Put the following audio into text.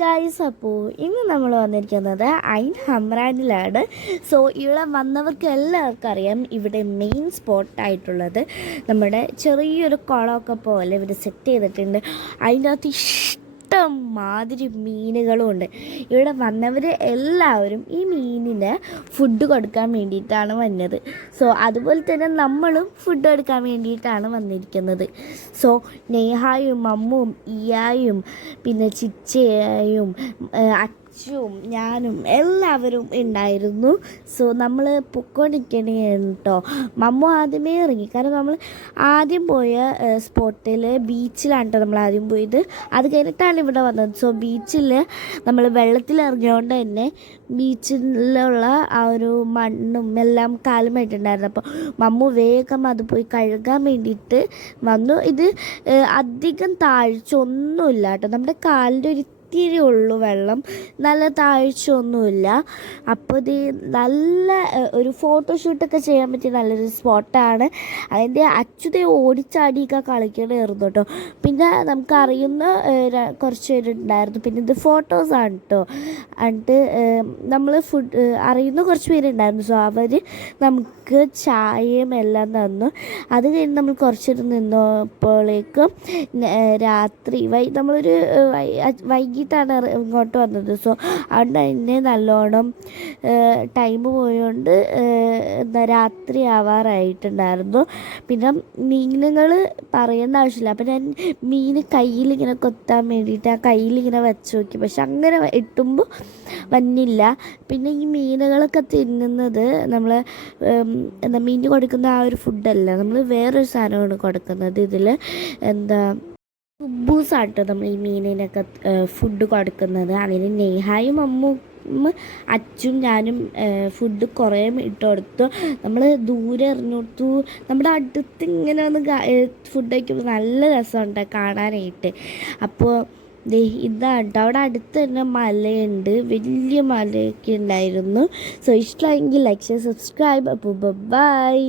Guys, അപ്പോൾ ഇന്ന് നമ്മൾ വന്നിരിക്കുന്നത് ഐൻ ഹംറാനിലാണ്. സോ ഇവിടെ വന്നവർക്ക് എല്ലാവർക്കും അറിയാം, ഇവിടെ മെയിൻ സ്പോട്ടായിട്ടുള്ളത് നമ്മുടെ ചെറിയൊരു കുളമൊക്കെ പോലെ ഇവർ സെറ്റ് ചെയ്തിട്ടുണ്ട്. അതിൻ്റെ അകത്ത് ഇഷ്ടം മാതിരി മീനുകളും ഉണ്ട്. ഇവിടെ വന്നവർ എല്ലാവരും ഈ മീനിന് ഫുഡ് കൊടുക്കാൻ വേണ്ടിയിട്ടാണ് വന്നത്. സോ അതുപോലെ തന്നെ നമ്മളും ഫുഡ് കൊടുക്കാൻ വേണ്ടിയിട്ടാണ് വന്നിരിക്കുന്നത്. സോ നേഹായും മമ്മും ഇയായും പിന്നെ ചിച്ചയും അച്ചും ഞാനും എല്ലാവരും ഉണ്ടായിരുന്നു. സോ നമ്മൾ പൊക്കോണ്ടിരിക്കണേ കേട്ടോ. മമ്മു ആദ്യമേ ഇറങ്ങി, കാരണം നമ്മൾ ആദ്യം പോയ സ്പോട്ടിൽ ബീച്ചിലാണ് കേട്ടോ നമ്മൾ ആദ്യം പോയത്. അത് കഴിഞ്ഞിട്ടാണ് ഇവിടെ വന്നത്. സോ ബീച്ചിൽ നമ്മൾ വെള്ളത്തിൽ ഇറങ്ങിയോണ്ട് തന്നെ ബീച്ചിലുള്ള ആ ഒരു മണ്ണും എല്ലാം കാലുമായിട്ടുണ്ടായിരുന്നു. അപ്പോൾ മമ്മു വേഗം അത് പോയി കഴുകാൻ വേണ്ടിയിട്ട് വന്നു. ഇത് അധികം താഴ്ച ഒന്നുമില്ല കേട്ടോ, നമ്മുടെ കാലിൻ്റെ ഒരു ഇത്തിരി ഉള്ളൂ വെള്ളം, നല്ല താഴ്ച ഒന്നുമില്ല. അപ്പോൾ ഇത് നല്ല ഒരു ഫോട്ടോഷൂട്ടൊക്കെ ചെയ്യാൻ പറ്റിയ നല്ലൊരു സ്പോട്ടാണ്. അതിൻ്റെ അച്യുതയെ ഓടിച്ചാടിയൊക്കെ കളിക്കണമായിരുന്നു കേട്ടോ. പിന്നെ നമുക്കറിയുന്ന കുറച്ച് പേരുണ്ടായിരുന്നു. പിന്നെ ഇത് ഫോട്ടോസാണ് കേട്ടോ. എന്നിട്ട് നമ്മൾ അറിയുന്ന കുറച്ച് പേരുണ്ടായിരുന്നു. സോ അവർ നമുക്ക് ചായയും എല്ലാം തന്നു. അത് കഴിഞ്ഞ് നമ്മൾ കുറച്ചേരം നിന്നപ്പോഴേക്കും രാത്രി നമ്മളൊരു വൈകിട്ടാണ് ഇങ്ങോട്ട് വന്നത്. സോ അതുകൊണ്ട് തന്നെ നല്ലോണം ടൈം പോയതുകൊണ്ട് രാത്രി ആവാറായിട്ടുണ്ടായിരുന്നു. പിന്നെ മീനുകൾ പറയേണ്ട ആവശ്യമില്ല. അപ്പം ഞാൻ മീൻ കയ്യിലിങ്ങനെ കൊത്താൻ വേണ്ടിയിട്ട് ആ കയ്യിലിങ്ങനെ വെച്ച് നോക്കി, പക്ഷെ അങ്ങനെ ഇട്ടുമ്പോൾ വന്നില്ല. പിന്നെ ഈ മീനുകളൊക്കെ തിന്നുന്നത് നമ്മൾ മീനിന് കൊടുക്കുന്ന ആ ഒരു ഫുഡല്ല, നമ്മൾ വേറൊരു സാധനമാണ് കൊടുക്കുന്നത്. ഇതിൽ കുബൂസാട്ടോ നമ്മൾ ഈ മീനിനൊക്കെ ഫുഡ് കൊടുക്കുന്നത്. അതിന് നേഹായും അമ്മും അച്ഛനും ഞാനും ഫുഡ് കുറേ ഇട്ട് കൊടുത്തു. നമ്മൾ ദൂരെ എറിഞ്ഞു. നമ്മുടെ അടുത്ത് ഇങ്ങനെ ഒന്ന് ഫുഡ് കഴിക്കുമ്പോൾ നല്ല രസമുണ്ട് കാണാനായിട്ട്. അപ്പോൾ ഇതാണ് കേട്ടോ, അവിടെ അടുത്ത് തന്നെ മലയുണ്ട്, വലിയ മലയൊക്കെ ഉണ്ടായിരുന്നു. സോ ഇഷ്ടമായെങ്കിൽ ലൈക്ക്, ഷെയർ, സബ്സ്ക്രൈബ്. അപ്പോൾ ബൈ.